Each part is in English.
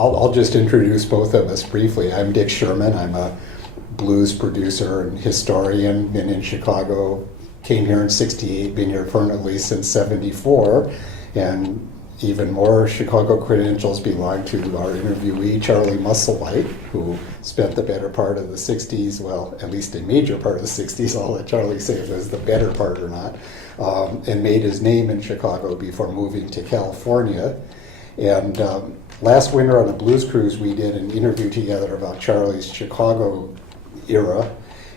I'll just introduce both of us briefly. I'm Dick Sherman. I'm a blues producer and historian. Been in Chicago, came here in '68, been here permanently since '74, and even more Chicago credentials belong to our interviewee, Charlie Musselwhite, who spent the better part of the '60s, well, at least a major part of the '60s, I'll let Charlie say if it was the better part or not, and made his name in Chicago before moving to California. And last winter on a blues cruise, we did an interview together about Charlie's Chicago era,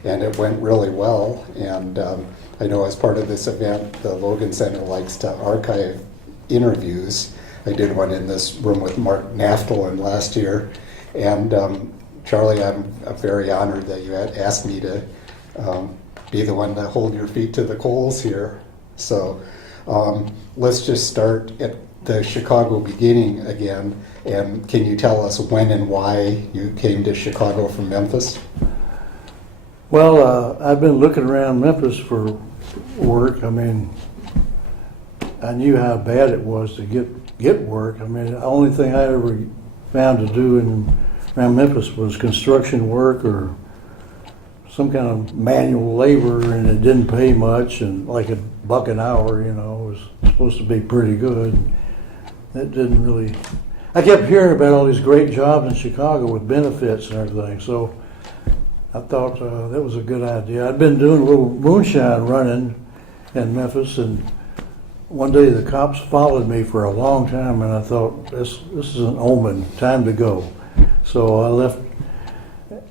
and it went really well. And I know as part of this event, the Logan Center likes to archive interviews. I did one in this room with Mark Naftalin last year. And Charlie, I'm very honored that you had asked me to be the one to hold your feet to the coals here. So let's just start at the Chicago beginning again. And can you tell us when and why you came to Chicago from Memphis? Well, I've been looking around Memphis for work. I mean, I knew how bad it was to get work. I mean, the only thing I ever found to do around Memphis was construction work or some kind of manual labor, and it didn't pay much, and like $1 an hour, was supposed to be pretty good. It didn't really. I kept hearing about all these great jobs in Chicago with benefits and everything, so I thought that was a good idea. I'd been doing a little moonshine running in Memphis, and one day the cops followed me for a long time, and I thought, this is an omen, time to go. So I left,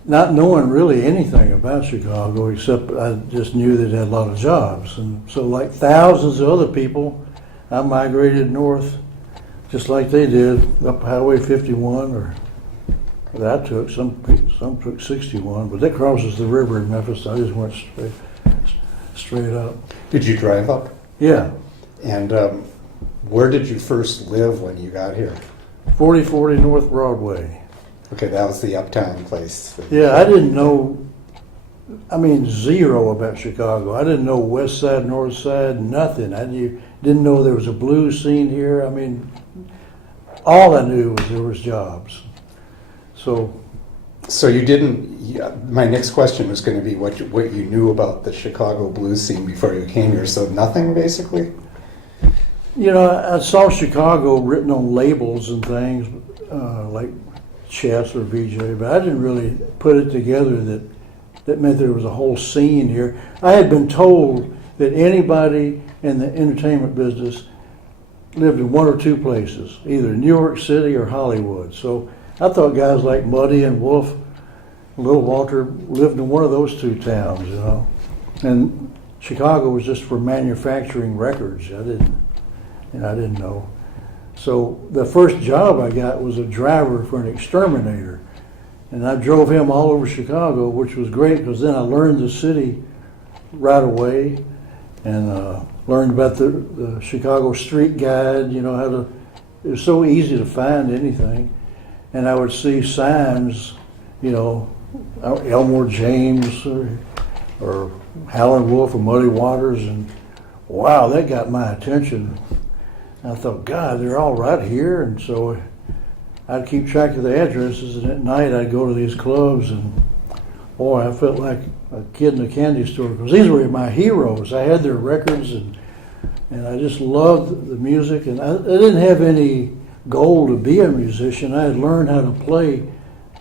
not knowing really anything about Chicago, except I just knew that it had a lot of jobs. And so like thousands of other people, I migrated north, just like they did, up Highway 51, or that I took. Some took 61, but that crosses the river in Memphis. I just went straight up. Did you drive up? Yeah. And where did you first live when you got here? 4040 North Broadway. Okay, that was the uptown place. Yeah, I didn't know, zero about Chicago. I didn't know west side, north side, nothing. Didn't know there was a blues scene here. All I knew was there was jobs. So you didn't, my next question was going to be what you knew about the Chicago blues scene before you came here. So nothing, basically? I saw Chicago written on labels and things, like Chess or VJ, but I didn't really put it together that meant there was a whole scene here. I had been told that anybody in the entertainment business lived in one or two places, either New York City or Hollywood. So I thought guys like Muddy and Wolf, Little Walter, lived in one of those two towns, And Chicago was just for manufacturing records. I didn't know. So the first job I got was a driver for an exterminator. And I drove him all over Chicago, which was great because then I learned the city right away and learned about the Chicago Street Guide, it was so easy to find anything. And I would see signs, Elmore James or Howlin' Wolf or Muddy Waters, and wow, that got my attention. I thought, God, they're all right here. And so I'd keep track of the addresses, and at night I'd go to these clubs, and boy, I felt like a kid in a candy store because these were my heroes. I had their records, and I just loved the music, and I didn't have any goal to be a musician. I had learned how to play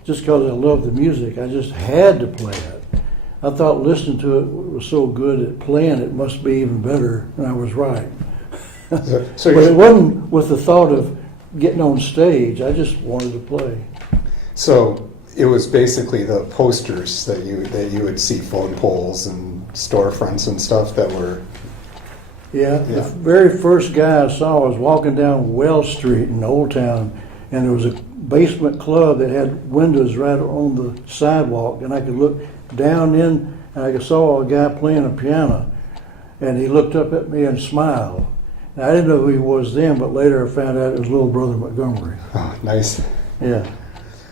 just because I loved the music. I just had to play it. I thought listening to it was so good at playing it must be even better, and I was right. So but it wasn't with the thought of getting on stage. I just wanted to play. So it was basically the posters that you would see, phone poles and storefronts and stuff that were. Yeah, the very first guy I saw was walking down Wells Street in Old Town, and there was a basement club that had windows right on the sidewalk, and I could look down in, and I saw a guy playing a piano, and he looked up at me and smiled. Now, I didn't know who he was then, but later I found out it was Little Brother Montgomery. Oh, nice. Yeah.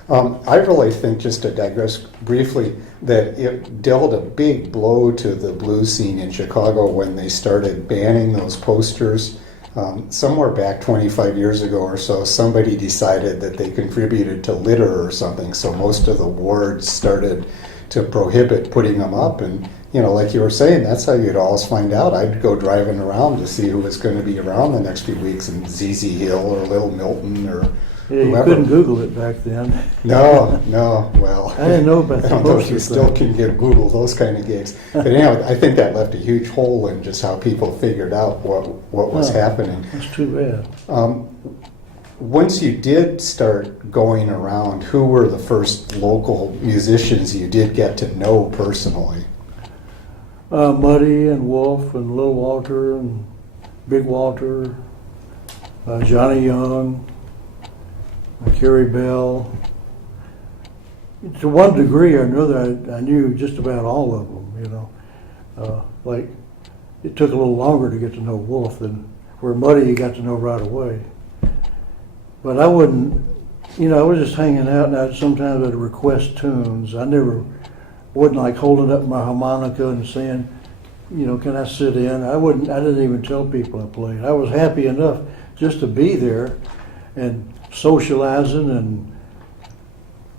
I really think, just to digress briefly, that it dealt a big blow to the blues scene in Chicago when they started banning those posters Somewhere back 25 years ago or so, somebody decided that they contributed to litter or something, so most of the wards started to prohibit putting them up. And, you know, like you were saying, that's how you'd always find out. I'd go driving around to see who was going to be around the next few weeks in ZZ Hill or Little Milton or Yeah, you whoever. couldn't Google it back then. No, well. I didn't know about I the don't know if poster you still thing. can get Google those kind of gigs. But anyhow, I think that left a huge hole in just how people figured out what was Oh. happening. That's too bad. Once you did start going around, who were the first local musicians you did get to know personally? Muddy and Wolf and Little Walter and Big Walter, Johnny Young, Carrie Bell. To one degree or another, I knew just about all of them, you know. Like, it took a little longer to get to know Wolf than where Muddy you got to know right away. But I wouldn't, you know, I was just hanging out and sometimes I'd request tunes. I wasn't like holding up my harmonica and saying, you know, can I sit in? I didn't even tell people I played. I was happy enough just to be there and socializing, and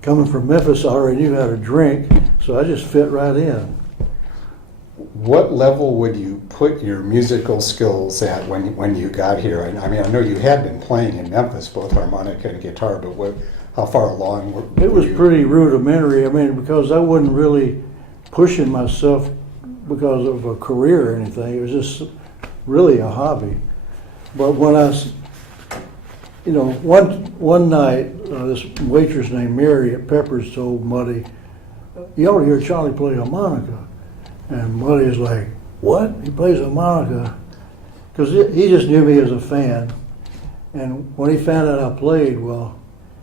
coming from Memphis, I already knew how to drink, so I just fit right in. What level would you put your musical skills at when you got here? I mean, I know you had been playing in Memphis, both harmonica and guitar, but how far along were It was you? pretty rudimentary. I mean, because I wasn't really pushing myself because of a career or anything. It was just really a hobby. But when you know, one night, this waitress named Mary at Pepper's told Muddy, "You ought to hear Charlie play harmonica." And Muddy's like, "What? He plays harmonica?" Because he just knew me as a fan. And when he found out I played, well,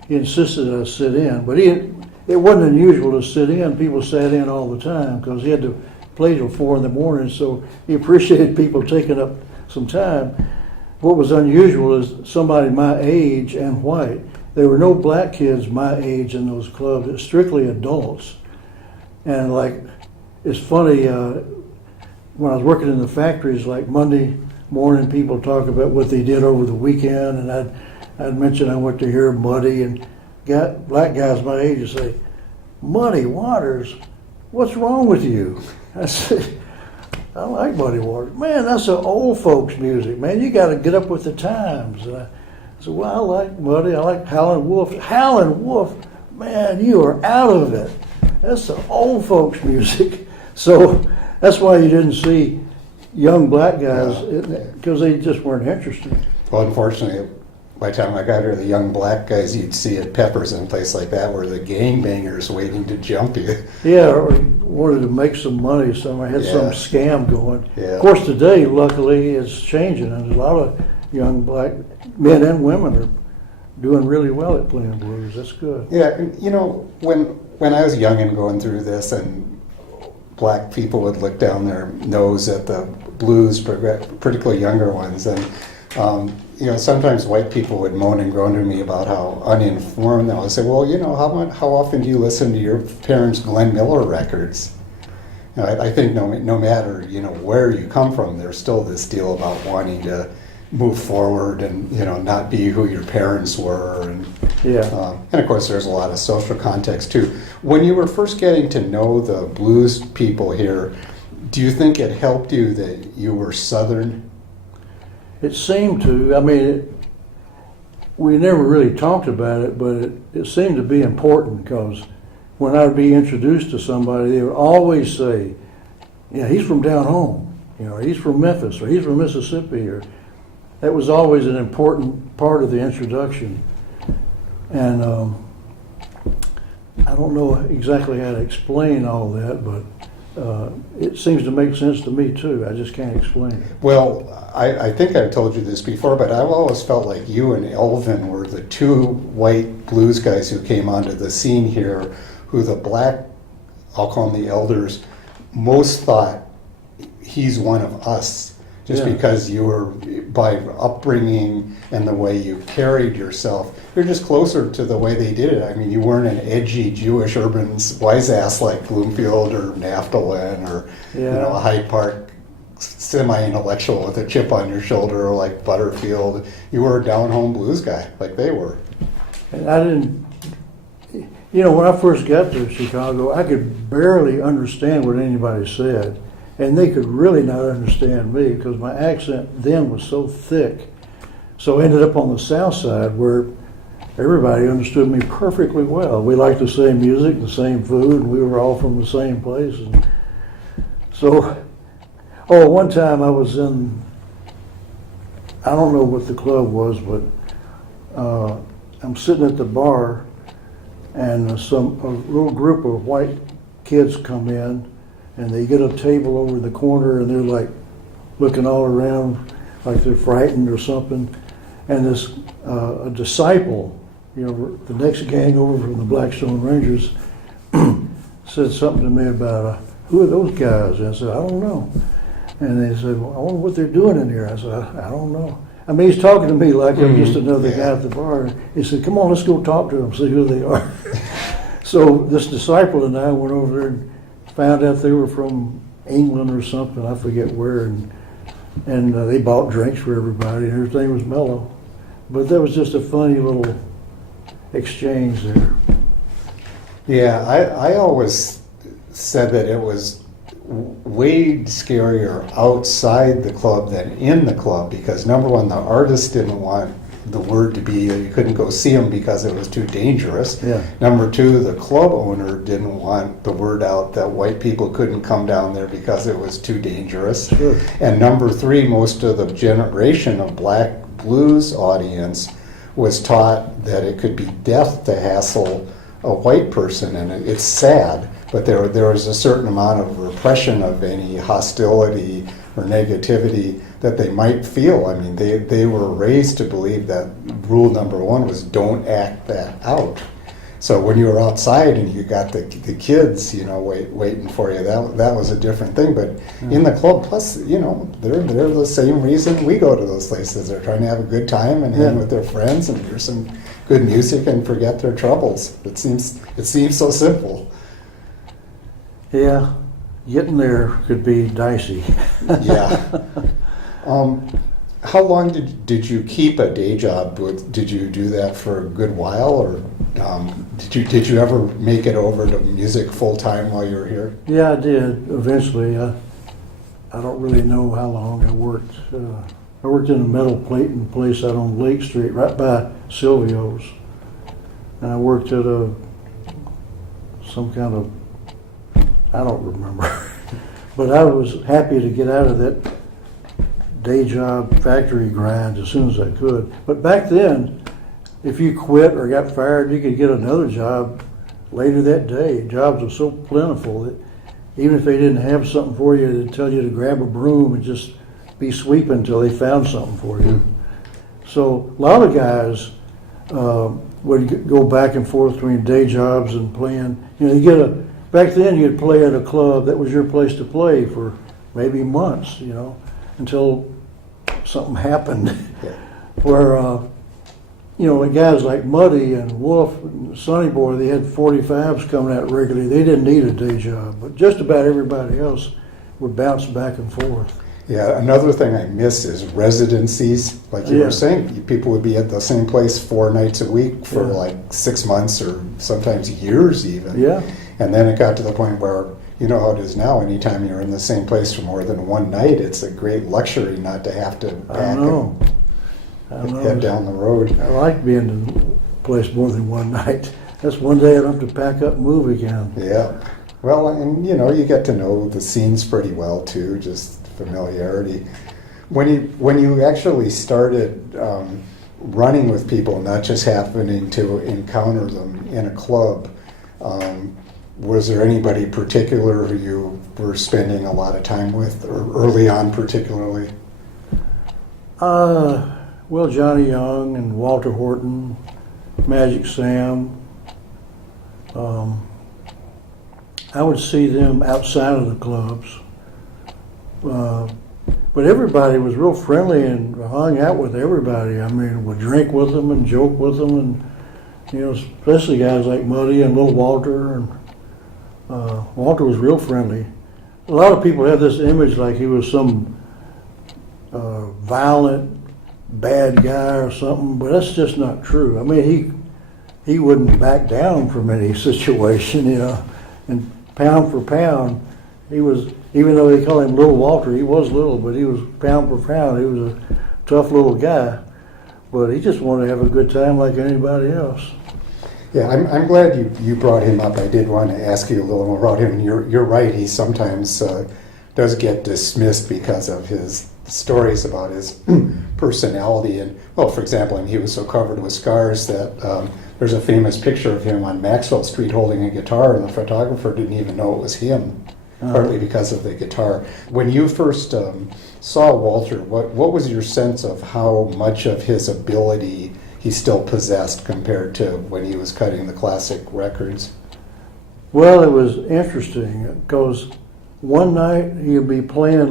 he insisted that I sit in. But it wasn't unusual to sit in. People sat in all the time because he had to play till 4 in the morning. So he appreciated people taking up some time. What was unusual is somebody my age and white. There were no black kids my age in those clubs. It's strictly adults. And like, it's funny, when I was working in the factories, like Monday morning, people talk about what they did over the weekend, and I'd mention I went to hear Muddy, and black guys my age would say, "Muddy Waters, what's wrong with you?" I said, "I like Muddy Waters." "Man, that's the old folks music, man. You got to get up with the times." And I said, "Well, I like Muddy. I like Howlin' Wolf." "Howlin' Wolf, man, you are out of it. That's the old folks music." So that's why you didn't see young black guys, because they just weren't interested. Well, unfortunately, by the time I got here, the young black guys you'd see at Peppers and a place like that were the gangbangers waiting to jump you. Yeah, or wanted to make some money somewhere, had some Yeah. scam going. Yeah. Of course, today, luckily, it's changing, and a lot of young black men and women are doing really well at playing blues. That's good. Yeah, and, you know, when I was young and going through this, and black people would look down their nose at the blues, particularly younger ones, and you know, sometimes white people would moan and groan to me about how uninformed they were. I say, "Well, you know, how often do you listen to your parents' Glenn Miller records?" You know, I think no matter, you know, where you come from, there's still this deal about wanting to move forward and, you know, not be who your parents were, and of course there's a lot of social context too. When you were first getting to know the blues people here, do you think it helped you that you were Southern? It seemed to. I mean, we never really talked about it, but it seemed to be important, because when I would be introduced to somebody, they would always say, "Yeah, he's from down home. You know, he's from Memphis, or he's from Mississippi," or that was always an important part of the introduction. And I don't know exactly how to explain all that, but it seems to make sense to me too. I just can't explain it. Well, I think I've told you this before, but I've always felt like you and Elvin were the two white blues guys who came onto the scene here, who the black, I'll call them the elders, most thought he's one of us. Just Yeah. because you were, by upbringing and the way you carried yourself, you're just closer to the way they did it. I mean, you weren't an edgy Jewish urban wise ass like Bloomfield or Naftalin or, you know, a Hyde Park semi-intellectual with a chip on your shoulder, like Butterfield. You were a down-home blues guy, like they were. And I didn't, when I first got to Chicago, I could barely understand what anybody said. And they could really not understand me because my accent then was so thick. So I ended up on the south side where everybody understood me perfectly well. We liked the same music, the same food, and we were all from the same place. And so, one time I was in, I don't know what the club was, but I'm sitting at the bar, and a little group of white kids come in, and they get a table over the corner, and they're like looking all around like they're frightened or something. And this a disciple, the next gang over from the Blackstone Rangers, said something to me about who are those guys? And I said, I don't know. And they said, well, I wonder what they're doing in here. I said, I don't know. I mean, he's talking to me like I'm just another guy at the bar. He said, come on, let's go talk to them, see who they are. So this disciple and I went over there and found out they were from England or something, I forget where, and they bought drinks for everybody, and everything was mellow. But that was just a funny little exchange there. Yeah, I always said that it was way scarier outside the club than in the club because, number one, the artist didn't want the word to be you couldn't go see him because it was too dangerous. Yeah. Number two, the club owner didn't want the word out that white people couldn't come down there because it was too dangerous. Sure. And number three, most of the generation of black blues audience was taught that it could be death to hassle a white person, and it's sad, but there was a certain amount of repression of any hostility or negativity that they might feel. I mean, they were raised to believe that rule number one was don't act that out. So when you were outside and you got the kids, waiting for you, that was a different thing. But in the club, plus, they're the same reason we go to those places. They're trying to have a good time and hang with their friends and hear some good music and forget their troubles. It seems so simple. Yeah, getting there could be dicey. Yeah. How long did you keep a day job? Did you do that for a good while, or did you ever make it over to music full time while you were here? Yeah, I did eventually. I don't really know how long I worked. I worked in a metal plating place out on Lake Street, right by Silvio's, and I worked at some kind of, I don't remember, but I was happy to get out of that day job factory grind as soon as I could. But back then, if you quit or got fired, you could get another job later that day. Jobs were so plentiful that even if they didn't have something for you, they'd tell you to grab a broom and just be sweeping until they found something for you. So a lot of guys would go back and forth between day jobs and playing. Back then you'd play at a club that was your place to play for maybe months, until something happened. Yeah. Where, the guys like Muddy and Wolf and Sonny Boy, they had 45s coming out regularly. They didn't need a day job, but just about everybody else would bounce back and forth. Yeah, another thing I miss is residencies. Like you were saying, people would be at the same place 4 nights a week for like 6 months or sometimes years even. Yeah. And then it got to the point where, you know how it is now, anytime you're in the same place for more than one night, it's a great luxury not to have to pack and head down the road. I like being in a place more than one night. That's one day I don't have to pack up and move again. Yeah. Well, and you get to know the scenes pretty well too, just familiarity. When you actually started running with people, not just happening to encounter them in a club, was there anybody particular who you were spending a lot of time with, or early on particularly? Well, Johnny Young and Walter Horton, Magic Sam. I would see them outside of the clubs. But everybody was real friendly and hung out with everybody. I mean, would drink with them and joke with them, and especially guys like Muddy and Little Walter. And Walter was real friendly. a lot of people have this image like he was some violent, bad guy or something, but that's just not true. I mean, he wouldn't back down from any situation, you know. And pound for pound, he was, even though they call him Little Walter, he was little, but he was pound for pound. He was a tough little guy, but he just wanted to have a good time like anybody else. Yeah, I'm glad you brought him up. I did want to ask you a little more about him. And you're right. He sometimes does get dismissed because of his stories about his personality. And well, for example, he was so covered with scars that there's a famous picture of him on Maxwell Street holding a guitar, and the photographer didn't even know it was him, partly because of the guitar. When you first saw Walter, what was your sense of how much of his ability he still possessed compared to when he was cutting the classic records? Well, it was interesting because one night he'd be playing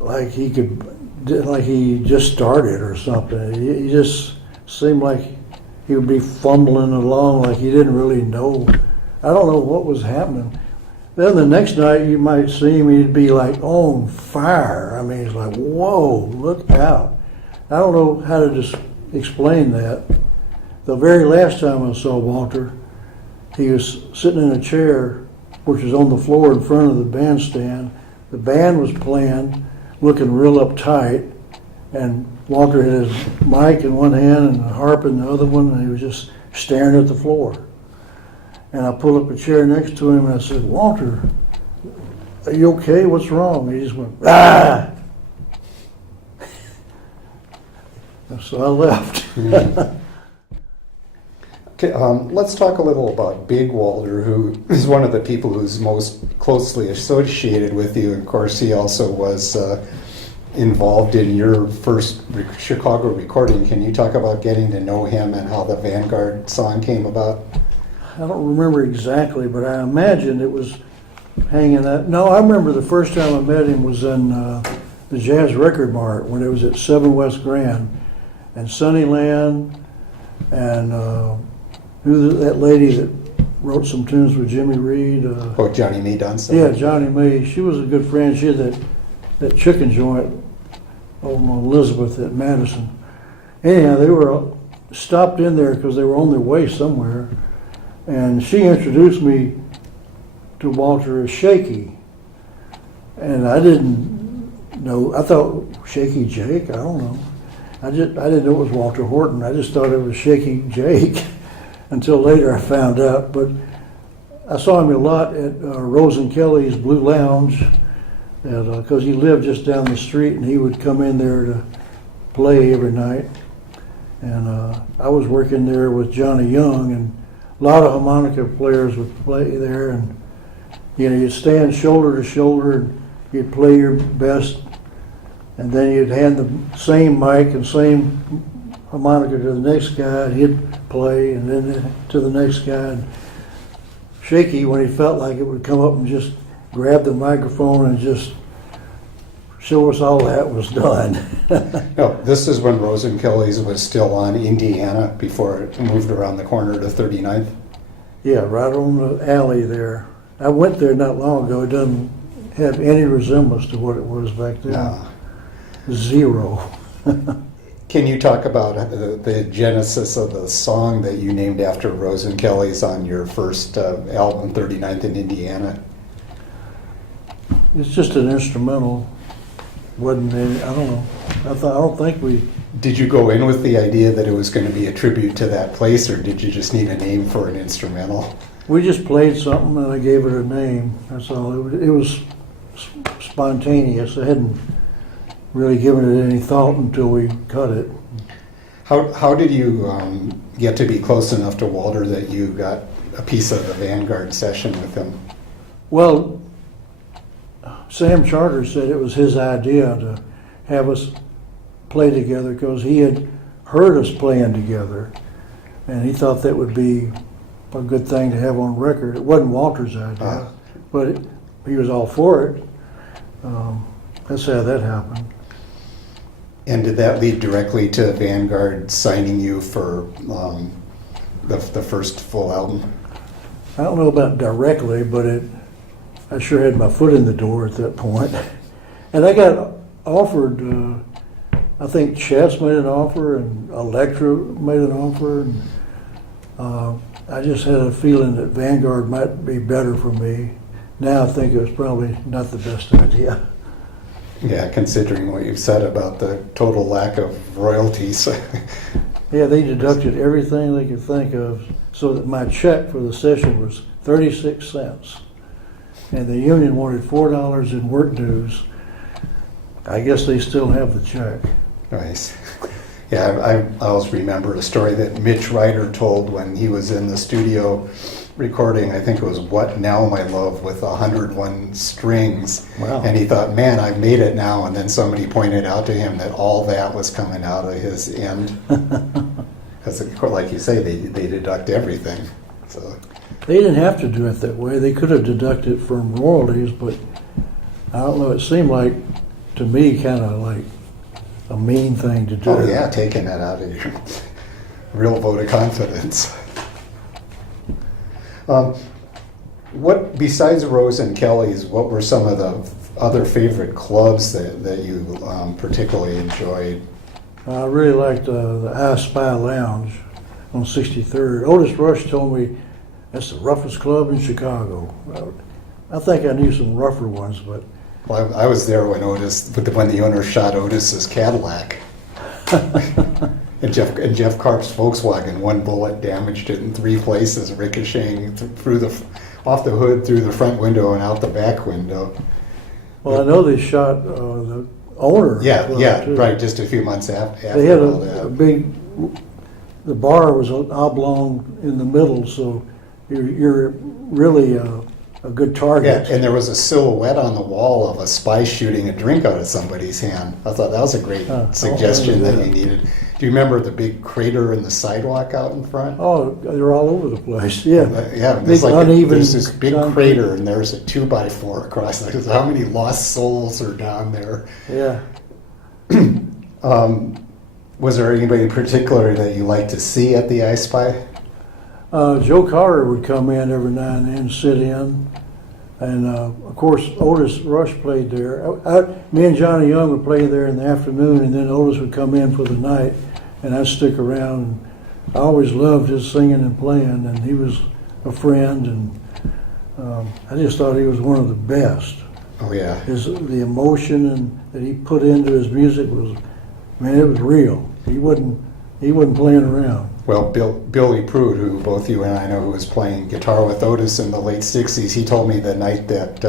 like he just started or something. He just seemed like he would be fumbling along like he didn't really know. I don't know what was happening. Then the next night you might see him, he'd be like on fire. I mean, it's like, whoa, look out. I don't know how to just explain that. The very last time I saw Walter, he was sitting in a chair, which was on the floor in front of the bandstand. The band was playing, looking real uptight, and Walter had his mic in one hand and a harp in the other one, and he was just staring at the floor. And I pulled up a chair next to him and I said, "Walter, are you okay? What's wrong?" He just went, "Ah!" So I left. Okay, let's talk a little about Big Walter, who is one of the people who's most closely associated with you. Of course, he also was involved in your first Chicago recording. Can you talk about getting to know him and how the Vanguard song came about? I don't remember exactly, but I imagine it was hanging out. No, I remember the first time I met him was in the Jazz Record Mart when it was at 7 West Grand. And Sunnyland, and that lady that wrote some tunes with Jimmy Reed. Johnny Mae Dunson. Yeah, Johnny Mae. She was a good friend. She had that chicken joint on Elizabeth at Madison. Anyhow, they were stopped in there because they were on their way somewhere. And she introduced me to Walter as Shaky. And I didn't know. I thought, Shaky Jake? I don't know. I didn't know it was Walter Horton. I just thought it was Shaky Jake until later I found out. But I saw him a lot at Rose and Kelly's Blue Lounge because he lived just down the street, and he would come in there to play every night. And I was working there with Johnny Young, and a lot of harmonica players would play there. And you'd stand shoulder to shoulder, and you'd play your best. And then you'd hand the same mic and same harmonica to the next guy, and he'd play, and then to the next guy. And Shaky, when he felt like it, would come up and just grab the microphone and just show us all that was done. No, this is when Rose and Kelly's was still on Indiana before it moved around the corner to 39th. Yeah, right on the alley there. I went there not long ago. It doesn't have any resemblance to what it was back then. No. Zero. Can you talk about the genesis of the song that you named after Rose and Kelly's on your first album, 39th in Indiana? It's just an instrumental. Wasn't any, I don't know. I don't think we. Did you go in with the idea that it was going to be a tribute to that place, or did you just need a name for an instrumental? We just played something and I gave it a name. That's all. It was spontaneous. I hadn't really given it any thought until we cut it. How did you get to be close enough to Walter that you got a piece of the Vanguard session with him? Well, Sam Charter said it was his idea to have us play together because he had heard us playing together, and he thought that would be a good thing to have on record. It wasn't Walter's idea, but he was all for it. That's how that happened. And did that lead directly to Vanguard signing you for the first full album? I don't know about directly, but I sure had my foot in the door at that point. And I got offered, I think Chess made an offer and Elektra made an offer. And, I just had a feeling that Vanguard might be better for me. Now I think it was probably not the best idea. Yeah, considering what you've said about the total lack of royalties. Yeah, they deducted everything they could think of so that my check for the session was 36 cents. And the union wanted $4 in work dues. I guess they still have the check. Nice. Yeah, I always remember a story that Mitch Ryder told when he was in the studio recording, I think it was What Now My Love with 101 strings. Wow. And he thought, man, I've made it now. And then somebody pointed out to him that all that was coming out of his end. Because like you say, they deduct everything. So They didn't have to do it that way. They could have deducted from royalties, but I don't know, it seemed like, to me, kind of like a mean thing to do. oh yeah, taking that out of your real vote of confidence. What, besides Rose and Kelly's, what were some of the other favorite clubs that you particularly enjoyed? I really liked the I Spy Lounge on 63rd. Otis Rush told me that's the roughest club in Chicago. I think I knew some rougher ones, but Well, I was there when the owner shot Otis's Cadillac. And Jeff Karp's Volkswagen, one bullet damaged it in 3 places, ricocheting off the hood, through the front window, and out the back window. well, I know they shot the owner. Yeah, too. right. Just a few months after They had all a that. big. The bar was an oblong in the middle, so you're really a good Yeah, target. and there was a silhouette on the wall of a spy shooting a drink out of somebody's hand. I thought that was a great suggestion that you needed. Do you remember the big crater in the sidewalk out in front? Oh, they're all over the place. Yeah, Yeah, big uneven. there's this big concrete. crater, and there's a 2x4 across it. How many lost souls are down there? Yeah. Was there anybody in particular that you like to see at the I Spy? Joe Carter would come in every now and then, sit in, and of course Otis Rush played there. Me and Johnny Young would play there in the afternoon, and then Otis would come in for the night, and I'd stick around. I always loved his singing and playing, and he was a friend, and I just thought he was one of the best. Oh yeah, The emotion that he put into his music was, man, it was real. He wasn't playing around. well, Billy Prude, who both you and I know, who was playing guitar with Otis in the late 60s, he told me the night that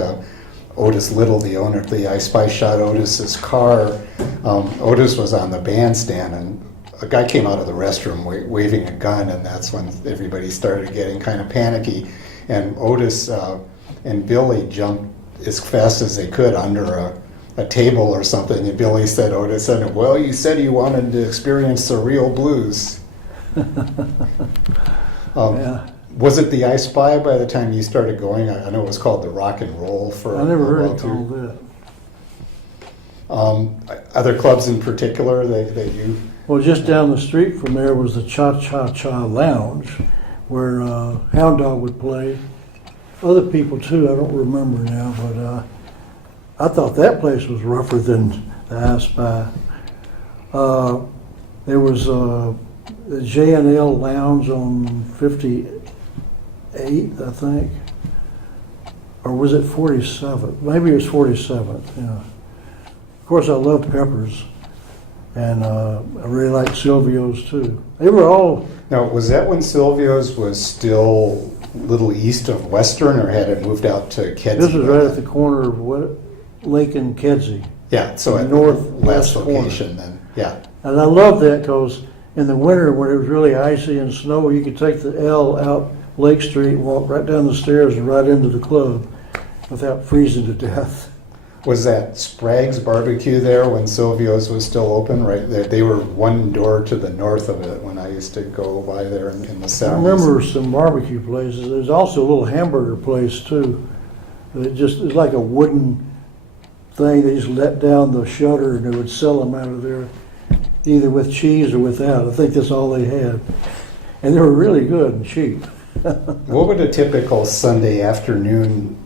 Otis Little, the owner of the I Spy, shot Otis's car, Otis was on the bandstand, and a guy came out of the restroom waving a gun, and that's when everybody started getting kind of panicky. And Otis and Billy jumped as fast as they could under a table or something, and Billy said, Otis said, well, you said you wanted to experience the real blues. Yeah. Was it the I Spy by the time you started going? I know it was called the Rock and Roll for I never a heard while it called that. Other clubs in particular that you... Well, just down the street from there was the Cha Cha Cha Lounge, where Hound Dog would play. Other people too, I don't remember now, but I thought that place was rougher than the I Spy. There was the J&L Lounge on 58th, I think. Or was it 47th? Maybe it was 47th, yeah. Of course, I love Peppers, and I really like Silvio's too. They were all... Now, was that when Silvio's was still a little east of Western, or had it moved out to Kedzie? This was right at the corner of Lake and Kedzie. Yeah, so at the northwest last location then, yeah. And I love that because in the winter when it was really icy and snow, you could take the L out Lake Street and walk right down the stairs and right into the club without freezing to death. Was that Sprague's Barbecue there when Silvio's was still open? Right, they were one door to the north of it when I used to go by there in the 70s. I remember some barbecue places. There's also a little hamburger place too. It's like a wooden thing. They just let down the shutter and they would sell them out of there, either with cheese or without. I think that's all they had. And they were really good and cheap. What would a typical Sunday afternoon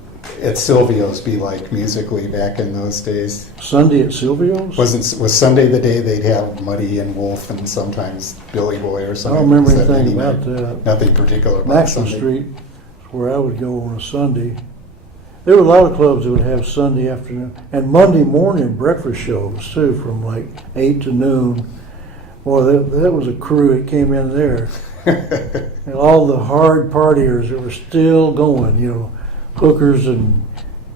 at Silvio's be like musically back in those days? Sunday at Silvio's? Was Sunday the day they'd have Muddy and Wolf and sometimes Billy Boy or I something? don't remember Was that anything any about night? that. Nothing particular about Maxwell Sunday? Street is where I would go on a Sunday. There were a lot of clubs that would have Sunday afternoon and Monday morning breakfast shows too, from like 8 to noon. Boy, that was a crew that came in there. And all the hard partiers that were still going, you know, hookers and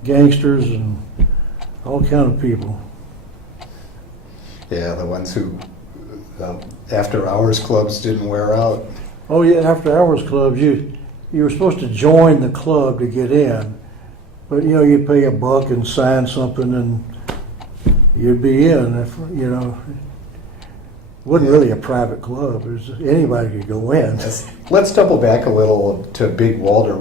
gangsters and all kind of people. Yeah, the ones who after hours clubs didn't wear out. Oh yeah, after hours clubs, you were supposed to join the club to get in, but you know you pay $1 and sign something and you'd be in. If you know, it wasn't really a private club. It was anybody could go in. Let's double back a little to Big Walter.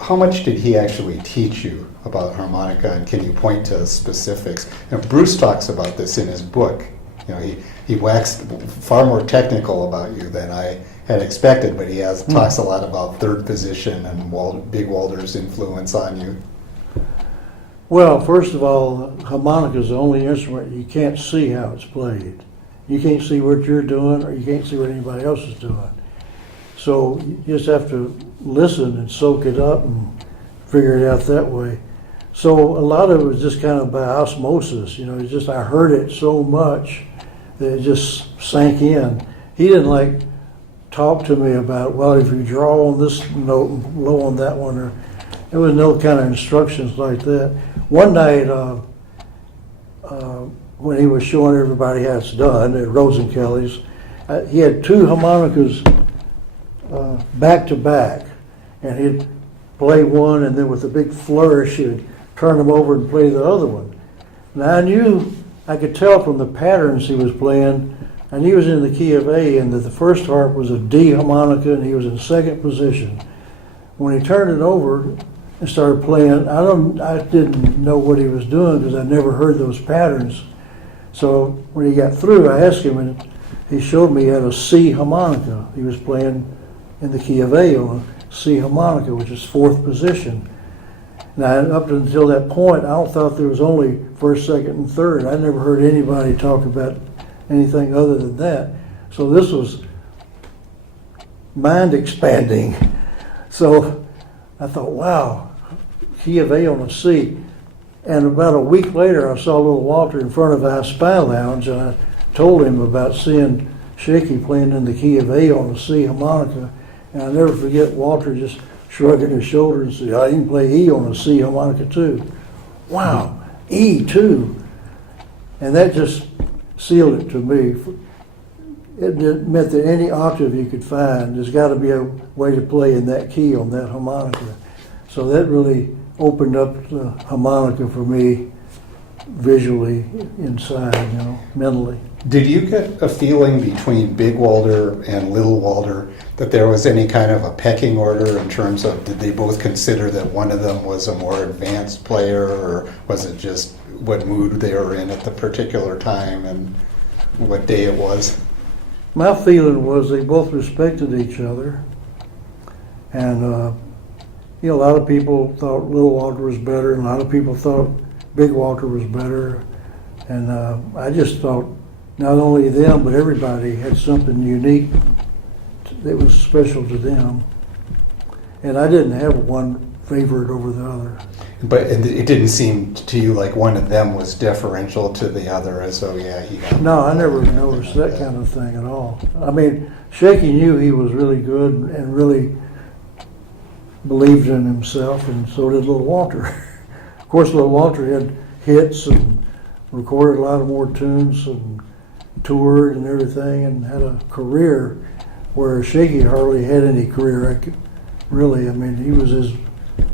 How much did he actually teach you about harmonica, and can you point to specifics? You know, Bruce talks about this in his book. You know, he waxed far more technical about you than I had expected, but he talks a lot about third position and Big Walter's influence on you. Well, first of all, harmonica is the only instrument you can't see how it's played. You can't see what you're doing, or you can't see what anybody else is doing. So you just have to listen and soak it up and figure it out that way. So a lot of it was just kind of by osmosis. You know, it's just I heard it so much that it just sank in. He didn't like talk to me about, well, if you draw on this note and low on that one, or there was no kind of instructions like that. One night, when he was showing everybody how it's done at Rosenkelly's, he had 2 harmonicas back to back, and he'd play one, and then with a big flourish, he'd turn them over and play the other one. Now I could tell from the patterns he was playing, and he was in the key of A, and that the first harp was a D harmonica, and he was in second position. When he turned it over and started playing, I didn't know what he was doing because I never heard those patterns. So when he got through, I asked him, and he showed me he had a C harmonica. He was playing in the key of A on a C harmonica, which is 4th position. Now, up until that point, I thought there was only 1st, 2nd, and 3rd. I never heard anybody talk about anything other than that. So this was mind expanding. So I thought, wow, key of A on a C. And about a week later, I saw little Walter in front of our Spy Lounge, and I told him about seeing Shaky playing in the key of A on a C harmonica. And I'll never forget Walter just shrugging his shoulders and said, I can play E on a C harmonica too. Wow, E too. And that just sealed it to me. It meant that any octave you could find, there's got to be a way to play in that key on that harmonica. So that really opened up the harmonica for me visually inside, you know, mentally. Did you get a feeling between Big Walter and Little Walter that there was any kind of a pecking order in terms of, did they both consider that one of them was a more advanced player, or was it just what mood they were in at the particular time and what day it was? My feeling was they both respected each other, and you know, a lot of people thought Little Walter was better, and a lot of people thought Big Walter was better, and I just thought not only them but everybody had something unique that was special to them, and I didn't have one favorite over the other. But it didn't seem to you like one of them was deferential to the other, as though, yeah, he got... No, I never noticed that kind of thing at all. I mean, Shaky knew he was really good and really believed in himself, and so did Little Walter. Of course, Little Walter had hits and recorded a lot of more tunes and toured and everything and had a career where Shaky hardly had any career. Really, I mean, he was his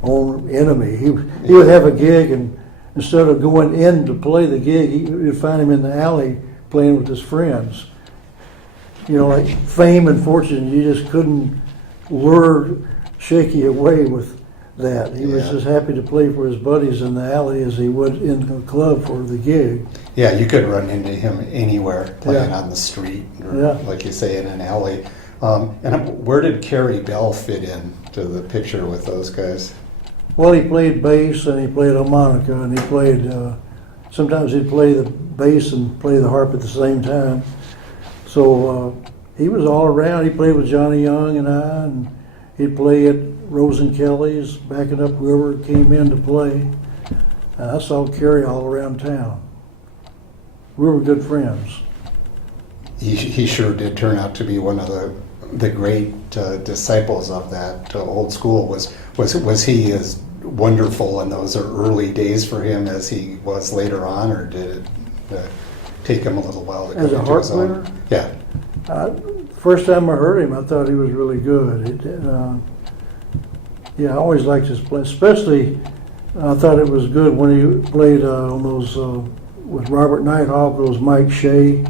own enemy. He would have a gig, and instead of going in to play the gig, you'd find him in the alley playing with his friends. You know, like fame and fortune, you just couldn't lure Shaky away with that. He was just happy to play for his buddies in the alley as he would in the club for the gig. Yeah, you could run into him anywhere, playing on the street, or like you say, in an alley. And where did Carrie Bell fit in to the picture with those guys? Well, he played bass and he played harmonica and he played, sometimes he'd play the bass and play the harp at the same time. So he was all around. He played with Johnny Young and he'd play at Rosenkelly's, backing up whoever came in to play. And I saw Kerry all around town. We were good friends. He sure did turn out to be one of the great disciples of that old school. Was he as wonderful in those early days for him as he was later on, or did it take him a little while to As come a into harp his own? player? Yeah. First time I heard him, I thought he was really good. Yeah, I always liked his play, especially I thought it was good when he played on those, with Robert Nighthawk, those Mike Shea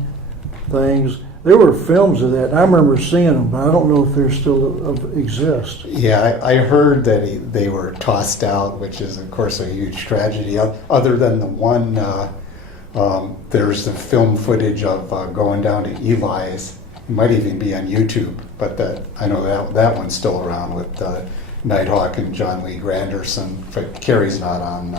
things. There were films of that. I remember seeing them, but I don't know if they still exist. Yeah, I heard that they were tossed out, which is, of course, a huge tragedy. Other than the one, there's the film footage of going down to Eli's. It might even be on YouTube, but I know that one's still around with Nighthawk and John Lee Granderson, but Kerry's not on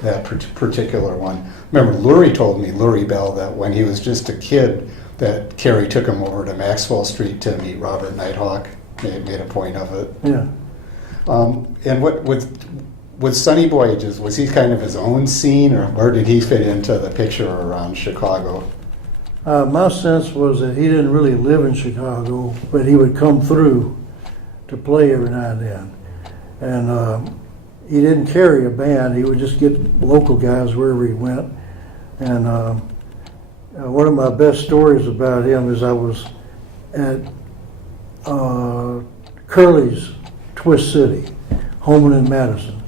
that particular one. Remember, Lurie Bell, that when he was just a kid, that Kerry took him over to Maxwell Street to meet Robert Nighthawk. Made a point of it. Yeah. And what with Sonny Voyages, was he kind of his own scene, or where did he fit into the picture around Chicago? My sense was that he didn't really live in Chicago, but he would come through to play every now and then. And he didn't carry a band. He would just get local guys wherever he went. And one of my best stories about him is I was at Curly's Twist City, Holman and Madison.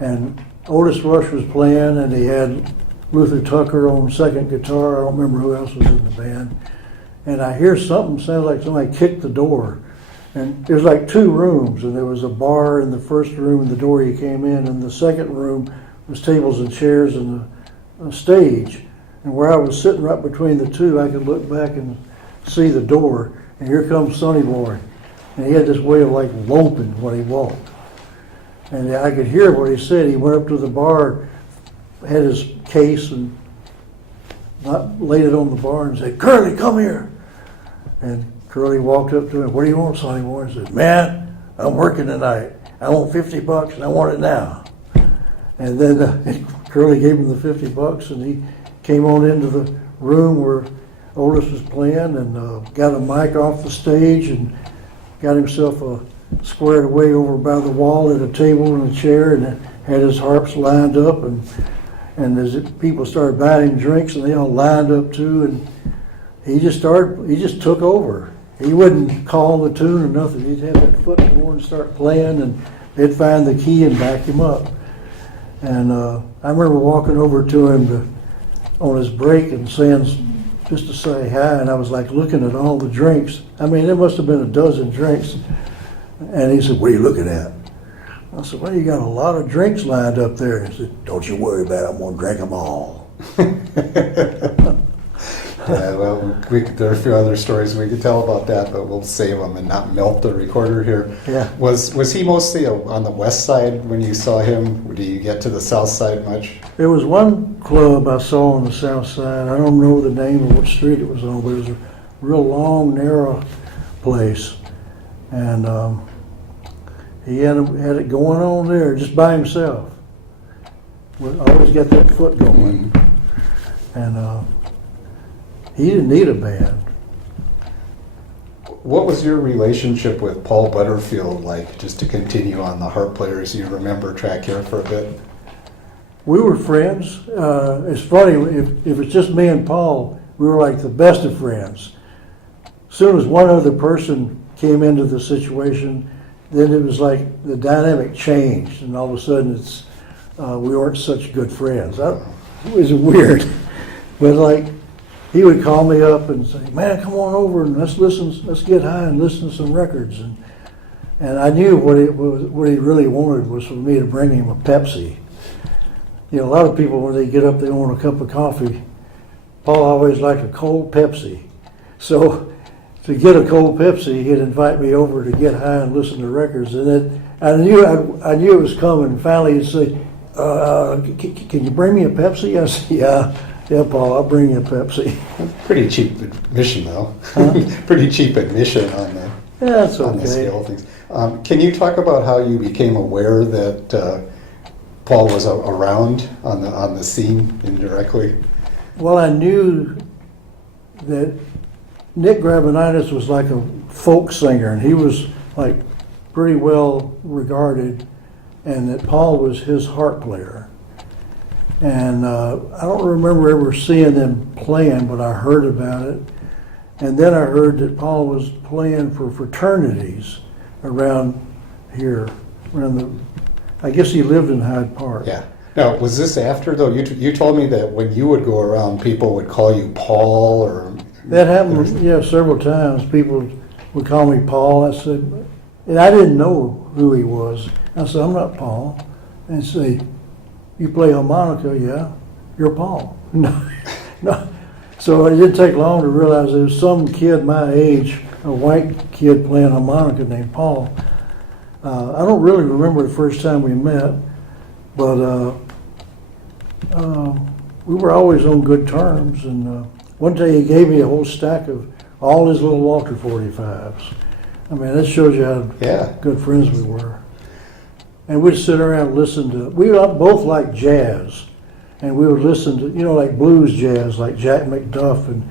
And Otis Rush was playing, and he had Luther Tucker on second guitar. I don't remember who else was in the band. And I hear something, sounds like somebody kicked the door. And there's like two rooms, and there was a bar in the first room and the door you came in, and the second room was tables and chairs and a stage. And where I was sitting right between the two, I could look back and see the door, and here comes Sonny Boy. And he had this way of like loping when he walked. And I could hear what he said. He went up to the bar, had his case, and laid it on the bar and said, "Curly, come here." And Curly walked up to him. "What do you want, Sonny Boy?" And said, "Man, I'm working tonight. I want $50 and I want it now." And then Curly gave him the $50 and he came on into the room where Otis was playing and got a mic off the stage and got himself squared away over by the wall at a table and a chair, and had his harps lined up, and as people started buying him drinks, and they all lined up too, and he just took over. He wouldn't call the tune or nothing. He'd have that foot going and start playing, and they'd find the key and back him up. And I remember walking over to him on his break and saying, just to say hi, and I was like looking at all the drinks. I mean, there must have been a dozen drinks. And he said, "What are you looking at?" I said, "Well, you got a lot of drinks lined up there." He said, "Don't you worry about it, I'm going to drink them all." Yeah, well, there are a few other stories we could tell about that, but we'll save them and not melt the recorder here. Yeah. Was he mostly on the west side when you saw him? Did you get to the south side much? There was one club I saw on the south side. I don't know the name of what street it was on, but it was a real long, narrow place. And he had it going on there just by himself. Always got that foot going. And he didn't need a band. What was your relationship with Paul Butterfield like, just to continue on the harp players you remember track here for a bit? We were friends. It's funny, if it's just me and Paul, we were like the best of friends. As soon as one other person came into the situation, then it was like the dynamic changed, and all of a sudden we weren't such good friends. It was weird, but like he would call me up and say, "Man, come on over and let's get high and listen to some records." And I knew what he really wanted was for me to bring him a Pepsi. You know, a lot of people when they get up they want a cup of coffee. Paul always liked a cold Pepsi, so to get a cold Pepsi, he'd invite me over to get high and listen to records, and I knew it was coming. Finally, he'd say, "Can you bring me a Pepsi?" I said, "Yeah, Paul, I'll bring you a Pepsi." Pretty cheap admission, though. Pretty cheap admission on the Yeah, that's on the okay. scale of things. Can you talk about how you became aware that Paul was around on the scene indirectly? Well, I knew that Nick Gravenitis was like a folk singer, and he was like pretty well regarded, and that Paul was his harp player. And I don't remember ever seeing them playing, but I heard about it. And then I heard that Paul was playing for fraternities around here. I guess he lived in Hyde Park. Yeah. Now, was this after, though? You told me that when you would go around, people would call you Paul, or... That happened, yeah, several times. People would call me Paul. I said, and I didn't know who he was. I said, "I'm not Paul." And say, "You play harmonica?" "Yeah." "You're Paul." No, no. So it didn't take long to realize there was some kid my age, a white kid playing harmonica named Paul. I don't really remember the first time we met, but we were always on good terms. And one day he gave me a whole stack of all his little Walter 45s. I mean, that shows you how good friends we were. And we'd sit around and listen to, we both liked jazz. And we would listen to, like blues jazz, like Jack McDuff. And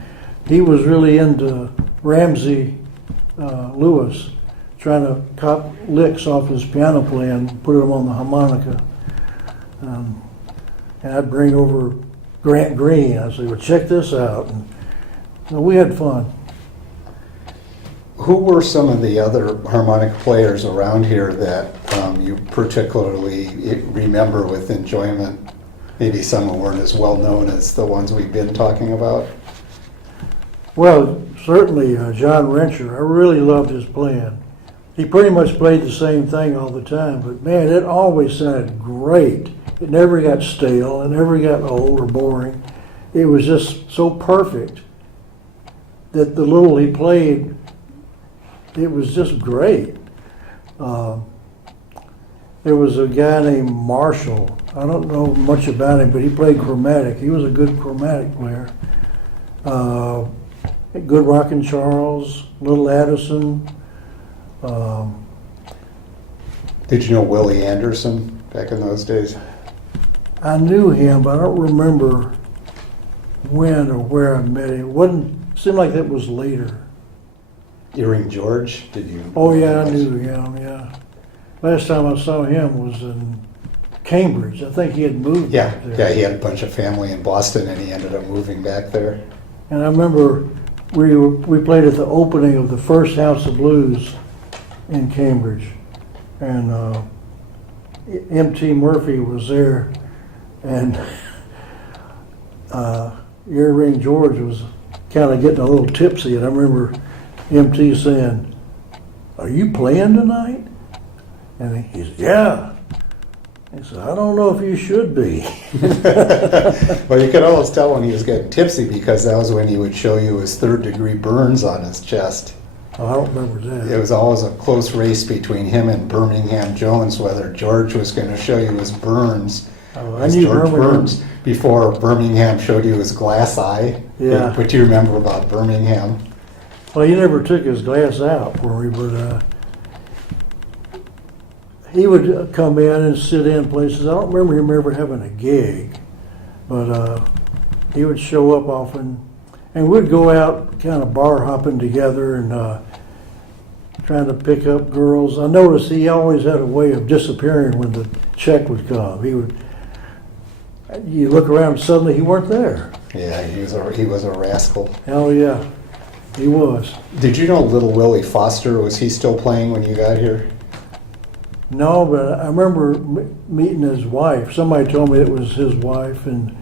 he was really into Ramsey Lewis, trying to cop licks off his piano playing, put them on the harmonica. And I'd bring over Grant Green. I'd say, "Well, check this out." And we had fun. Who were some of the other harmonic players around here that you particularly remember with enjoyment? Maybe some who weren't as well known as the ones we've been talking about? Well, certainly John Rencher. I really loved his playing. He pretty much played the same thing all the time, but man, it always sounded great. It never got stale, it never got old or boring. It was just so perfect that the little he played, it was just great. There was a guy named Marshall. I don't know much about him, but he played chromatic. He was a good chromatic player. Good Rockin' Charles, Little Addison. Did you know Willie Anderson back in those days? I knew him, but I don't remember when or where I met him. Seemed like that was later. Earring George, did you? Oh yeah, I knew him, yeah. Last time I saw him was in Cambridge. I think he had moved back there. Yeah, he had a bunch of family in Boston and he ended up moving back there. And I remember we played at the opening of the first House of Blues in Cambridge. And M.T. Murphy was there, and Earring George was kind of getting a little tipsy, and I remember M.T. saying, "Are you playing tonight?" And he said, "Yeah." He said, "I don't know if you should be." Well, you could always tell when he was getting tipsy because that was when he would show you his third-degree burns on his chest. Oh, I don't remember that. It was always a close race between him and Birmingham Jones, whether George was going to show you his burns. I knew George Birmingham. Burns before Birmingham showed you his glass eye. Yeah. What do you remember about Birmingham? Well, he never took his glass out for me, but he would come in and sit in places. I don't remember him ever having a gig, but he would show up often. And we'd go out kind of bar hopping together and trying to pick up girls. I noticed he always had a way of disappearing when the check would come. You look around and suddenly he weren't there. Yeah, he was a rascal. Hell yeah, he was. Did you know Little Willie Foster? Was he still playing when you got here? No, but I remember meeting his wife. Somebody told me it was his wife, and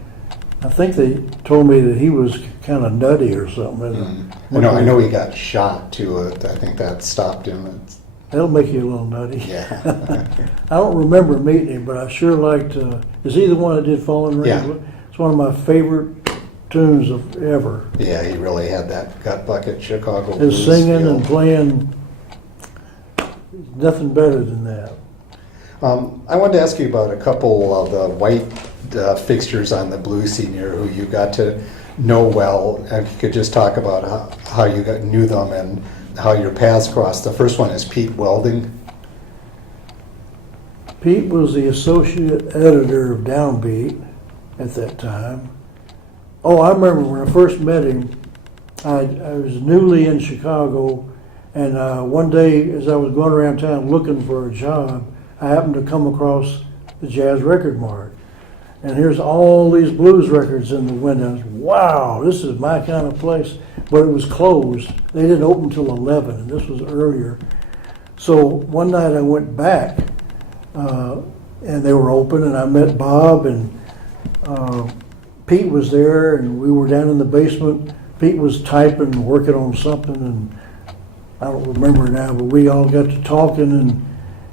I think they told me that he was kind of nutty or something. I know he got shot too. I think that stopped him. That'll make you a little nutty. Yeah. I don't remember meeting him, but I sure liked. Is he the one that did "Falling Rain"? Yeah. It's one of my favorite tunes of ever. Yeah, he really had that gut bucket Chicago His blues singing feel. and playing, nothing better than that. I wanted to ask you about a couple of the white fixtures on the blues scene here who you got to know well. If you could just talk about how you knew them and how your paths crossed. The first one is Pete Welding. Pete was the associate editor of Downbeat at that time. Oh, I remember when I first met him, I was newly in Chicago, and one day as I was going around town looking for a job, I happened to come across the Jazz Record Mart. And here's all these blues records in the windows. Wow, this is my kind of place. But it was closed. They didn't open till 11, and this was earlier. So one night I went back, and they were open, and I met Bob, and Pete was there, and we were down in the basement. Pete was typing, working on something, and I don't remember now, but we all got to talking, and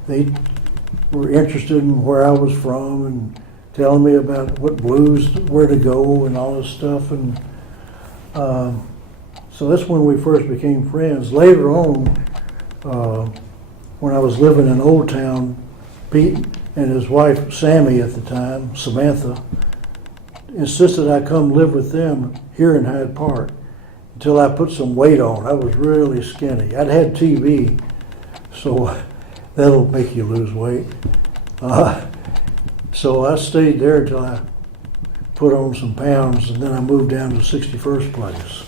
they were interested in where I was from, and telling me about what blues, where to go, and all this stuff. And so that's when we first became friends. Later on, when I was living in Old Town, Pete and his wife, Sammy at the time, Samantha, insisted I come live with them here in Hyde Park until I put some weight on. I was really skinny. I'd had TB, so that'll make you lose weight. So I stayed there until I put on some pounds, and then I moved down to 61st Place.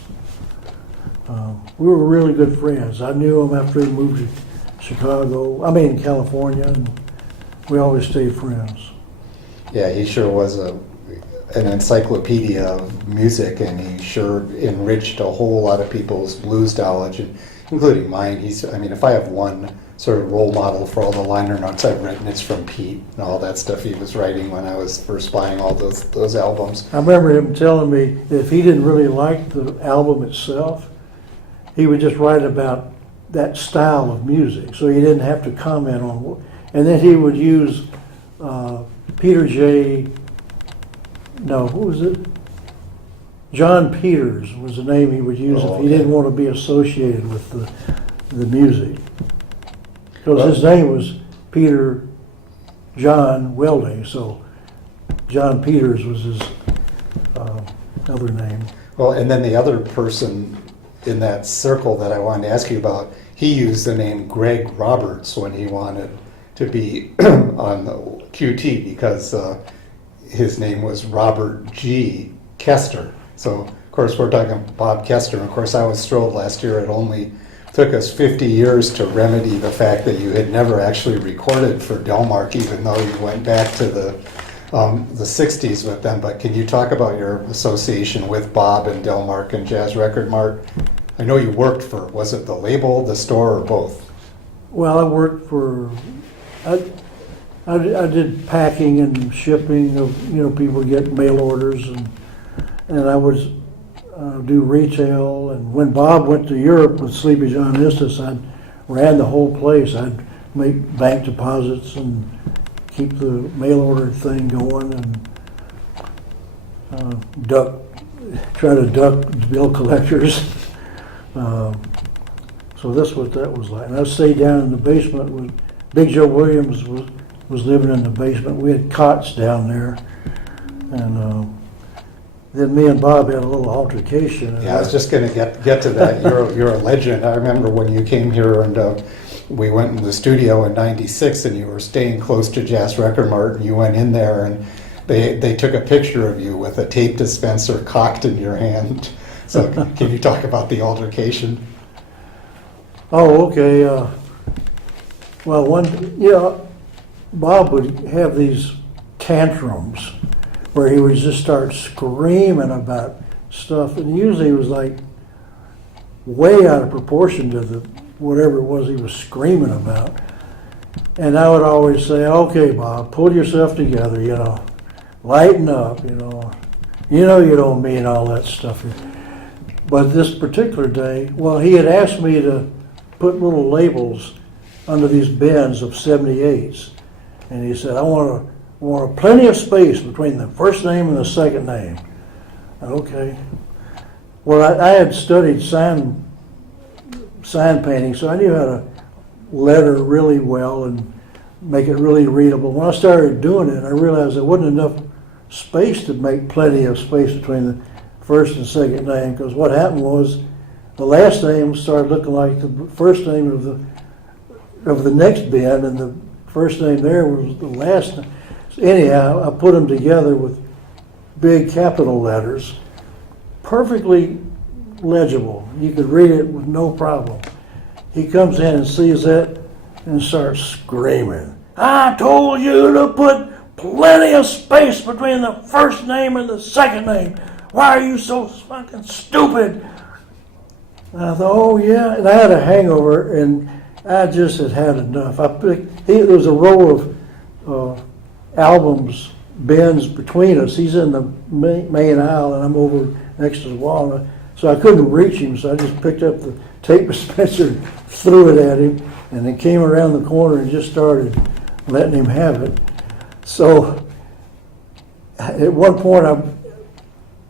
We were really good friends. I knew him after he moved to California, and we always stayed friends. Yeah, he sure was an encyclopedia of music, and he sure enriched a whole lot of people's blues knowledge, including mine. If I have one sort of role model for all the liner notes I've written, it's from Pete and all that stuff he was writing when I was first buying all those albums. I remember him telling me that if he didn't really like the album itself, he would just write about that style of music, so he didn't have to comment on. And then he would use John Peters was the name he would use if he didn't want to be associated with the music. Because his name was Peter John Welding, so John Peters was his other name. Well, and then the other person in that circle that I wanted to ask you about, he used the name Greg Roberts when he wanted to be on the QT because his name was Robert G. Kester. So, of course, we're talking Bob Kester. Of course, I was thrilled last year. It only took us 50 years to remedy the fact that you had never actually recorded for Delmark, even though you went back to the 60s with them. But can you talk about your association with Bob and Delmark and Jazz Record Mart? I know you worked for, was it the label, the store, or both? Well, I worked for, I did packing and shipping of, people get mail orders, and I was do retail. And when Bob went to Europe with Sleepy John Istis, I ran the whole place. I'd make bank deposits and keep the mail order thing going, and try to duck bill collectors. So that's what that was like. And I stayed down in the basement with Big Joe Williams was living in the basement. We had cots down there, and then me and Bob had a little altercation. Yeah, I was just going to get to that. You're a legend. I remember when you came here and we went in the studio in '96, and you were staying close to Jazz Record Mart, and you went in there, and they took a picture of you with a tape dispenser cocked in your hand. So can you talk about the altercation? Oh, okay. Well, Bob would have these tantrums where he would just start screaming about stuff, and usually it was like way out of proportion to whatever it was he was screaming about. And I would always say, "Okay, Bob, pull yourself together, lighten up, you don't mean all that stuff." But this particular day, he had asked me to put little labels under these bins of 78s, and he said, "I want plenty of space between the first name and the second name." Okay. Well, I had studied sign painting, so I knew how to letter really well, and make it really readable. When I started doing it, I realized there wasn't enough space to make plenty of space between the first and second name, because what happened was the last name started looking like the first name of the next band, and the first name there was the last name. So anyhow, I put them together with big capital letters, perfectly legible. You could read it with no problem. He comes in and sees that and starts screaming, "I told you to put plenty of space between the first name and the second name. Why are you so fucking stupid?" And I thought, oh yeah, and I had a hangover, and I just had enough. There was a row of albums, bins between us. He's in the main aisle, and I'm over next to the wall. So I couldn't reach him, so I just picked up the tape dispenser and threw it at him, and then came around the corner and just started letting him have it. So at one point I'm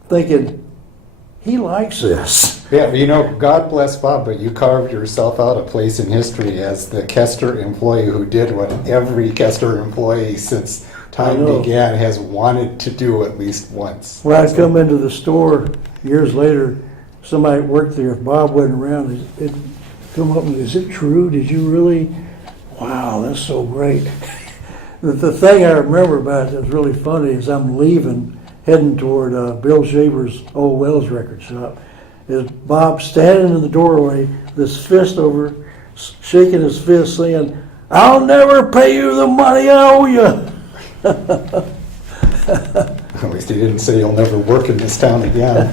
thinking, he likes this. Yeah, you know, God bless Bob, but you carved yourself out a place in history as the Kester employee who did what every Kester employee since time began has wanted to do at least once. When I'd come into the store years later, somebody that worked there, if Bob wasn't around, it'd come up and, "Is it true? Did you really? Wow, that's so great." The thing I remember about it that's really funny is I'm leaving, heading toward Bill Shaver's Old Wells record shop, is Bob standing in the doorway, this fist over, shaking his fist, saying, "I'll never pay you the money I owe you." At least he didn't say you'll never work in this town again.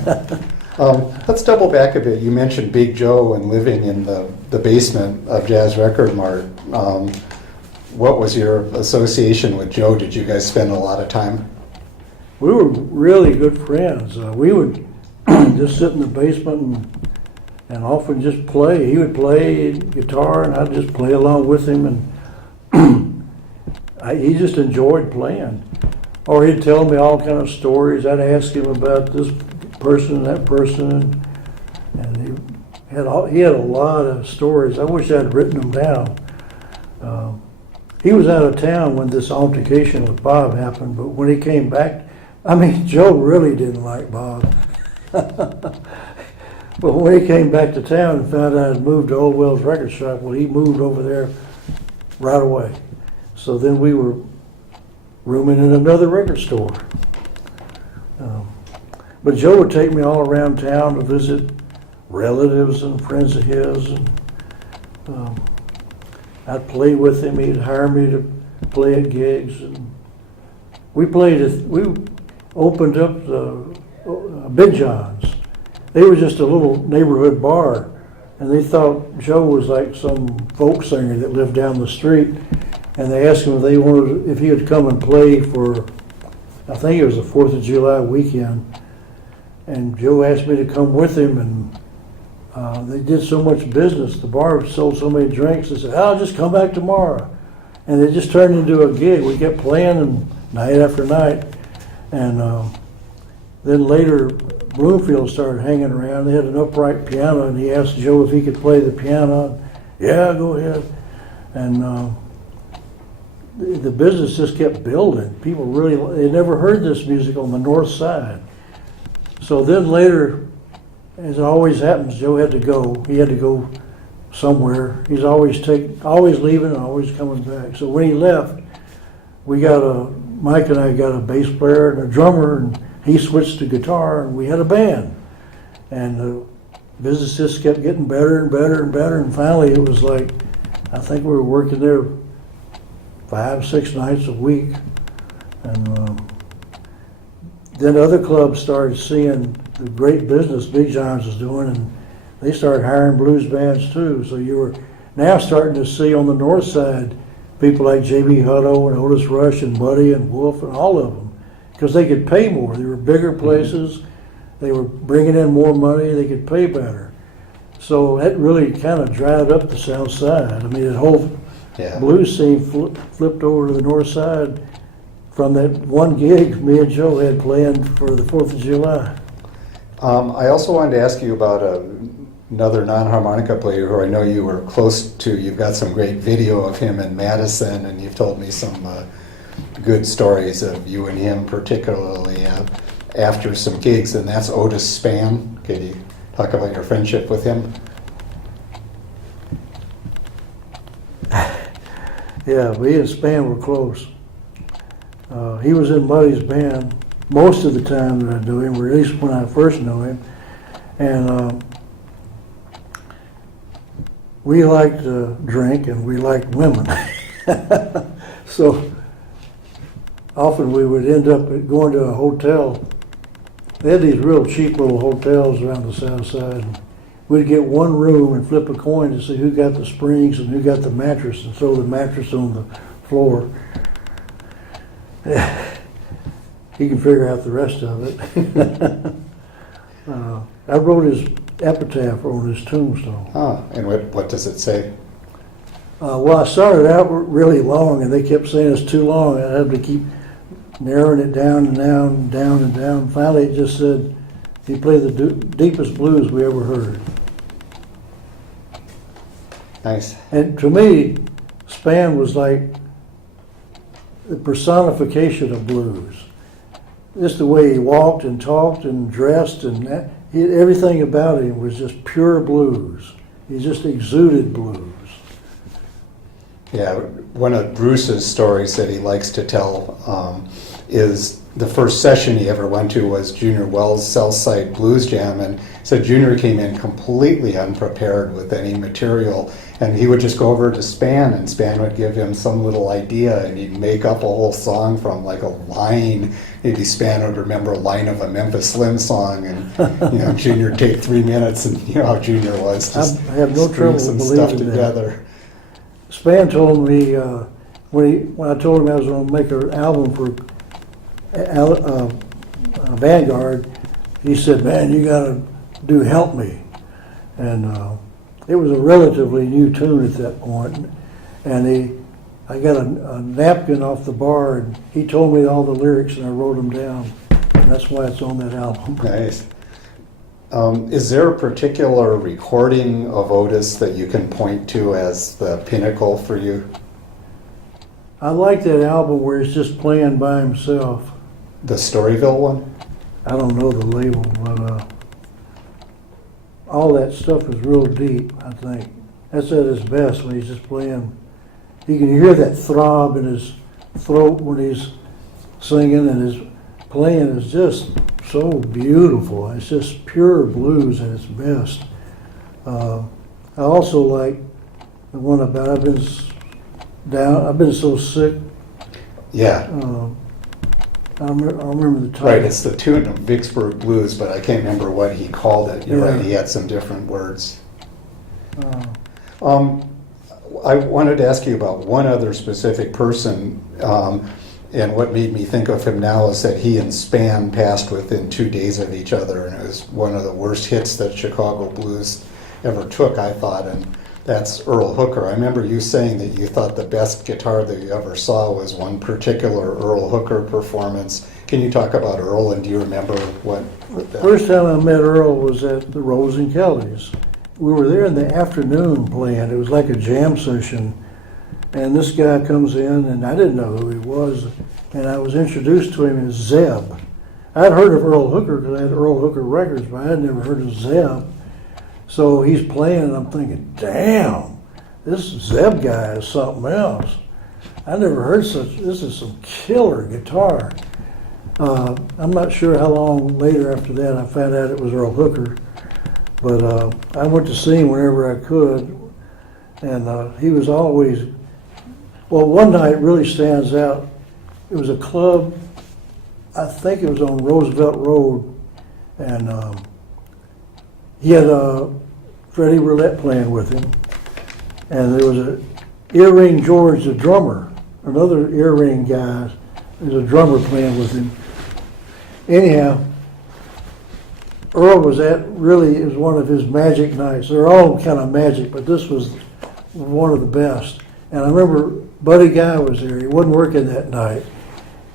Let's double back a bit. You mentioned Big Joe and living in the basement of Jazz Record Mart. What was your association with Joe? Did you guys spend a lot of time? We were really good friends. We would just sit in the basement and often just play. He would play guitar, and I'd just play along with him, and he just enjoyed playing. Or he'd tell me all kind of stories. I'd ask him about this person and that person, and he had a lot of stories. I wish I'd written them down. He was out of town when this altercation with Bob happened, but when he came back, Joe really didn't like Bob. But when he came back to town and found out I'd moved to Old Wells Record Shop, well, he moved over there right away. So then we were rooming in another record store. But Joe would take me all around town to visit relatives and friends of his, and I'd play with him. He'd hire me to play at gigs, and we opened up the Big John's. They were just a little neighborhood bar, and they thought Joe was like some folk singer that lived down the street, and they asked him if he would come and play for, I think it was the 4th of July weekend, and Joe asked me to come with him, and they did so much business, the bar sold so many drinks, they said, "I'll just come back tomorrow." And it just turned into a gig. We kept playing night after night, and then later Bloomfield started hanging around. They had an upright piano, and he asked Joe if he could play the piano. "Yeah, go ahead." And the business just kept building. People they never heard this music on the north side. So then later, as it always happens, Joe had to go. He had to go somewhere. He's always leaving and always coming back. So when he left, Mike and I got a bass player and a drummer, and he switched to guitar, and we had a band. And the business just kept getting better and better and better, and finally it was like, I think we were working there 5-6 nights a week. And then other clubs started seeing the great business Big John's was doing, and they started hiring blues bands too. So you were now starting to see on the north side people like J.B. Hutto and Otis Rush and Buddy and Wolf and all of them, because they could pay more. They were bigger places. They were bringing in more money. They could pay better. So that really kind of dried up the south side. The whole blues scene flipped over to the north side from that one gig me and Joe had planned for the 4th of July. I also wanted to ask you about another non-harmonica player who I know you were close to. You've got some great video of him in Madison, and you've told me some good stories of you and him, particularly after some gigs, and that's Otis Spann. Could you talk about your friendship with him? Yeah, me and Spann were close. He was in Buddy's band most of the time that I knew him, or at least when I first knew him. And we liked to drink and we liked women. So often we would end up going to a hotel. They had these real cheap little hotels around the south side. We'd get one room and flip a coin to see who got the springs and who got the mattress, and throw the mattress on the floor. He can figure out the rest of it. I wrote his epitaph on his tombstone. Oh, and what does it say? Well, I started out really long, and they kept saying it's too long. I had to keep narrowing it down and down and down and down. Finally, it just said he played the deepest blues we ever heard. Nice. And to me, Spann was like the personification of blues. Just the way he walked and talked and dressed, and everything about him was just pure blues. He just exuded blues. Yeah, one of Bruce's stories that he likes to tell is the first session he ever went to was Junior Wells' Southside Blues Jam, and said Junior came in completely unprepared with any material, and he would just go over to Spann, and Spann would give him some little idea, and he'd make up a whole song from like a line. Maybe Spann would remember a line of a Memphis Slim song, and Junior would take 3 minutes, and you know how Junior was. Just I have no trouble some believing stuff together. Spann told me when I told him I was going to make an album for Vanguard, he said, "Man, you got to do Help Me," and it was a relatively new tune at that point. And I got a napkin off the bar, and he told me all the lyrics, and I wrote them down, and that's why it's on that album. Nice. Is there a particular recording of Otis that you can point to as the pinnacle for you? I like that album where he's just playing by himself. The Storyville one? I don't know the label, but all that stuff is real deep, I think. That's at his best when he's just playing. You can hear that throb in his throat when he's singing, and his playing is just so beautiful. It's just pure blues at its best. I also like the one about I've been so sick. Yeah. I remember the title. Right, it's the tune of Vicksburg Blues, but I can't remember what he called it. You're Yeah. right, he had some different words. I wanted to ask you about one other specific person, and what made me think of him now is that he and Spann passed within 2 days of each other, and it was one of the worst hits that Chicago blues ever took, I thought, and that's Earl Hooker. I remember you saying that you thought the best guitar that you ever saw was one particular Earl Hooker performance. Can you talk about Earl, and do you remember what? First time I met Earl was at the Rose and Kelly's. We were there in the afternoon playing. It was like a jam session. And this guy comes in, and I didn't know who he was. And I was introduced to him as Zeb. I'd heard of Earl Hooker because I had Earl Hooker records, but I had never heard of Zeb. So he's playing, and I'm thinking, damn, this Zeb guy is something else. I never heard such, this is some killer guitar. I'm not sure how long later after that I found out it was Earl Hooker, but I went to see him whenever I could, and he was always, well, one night really stands out. It was a club, I think it was on Roosevelt Road, and he had Freddie Roulette playing with him, and there was a Earring George, the drummer, another earring guy. There's a drummer playing with him. Anyhow, Earl was it was one of his magic nights. They're all kind of magic, but this was one of the best. And I remember Buddy Guy was there. He wasn't working that night.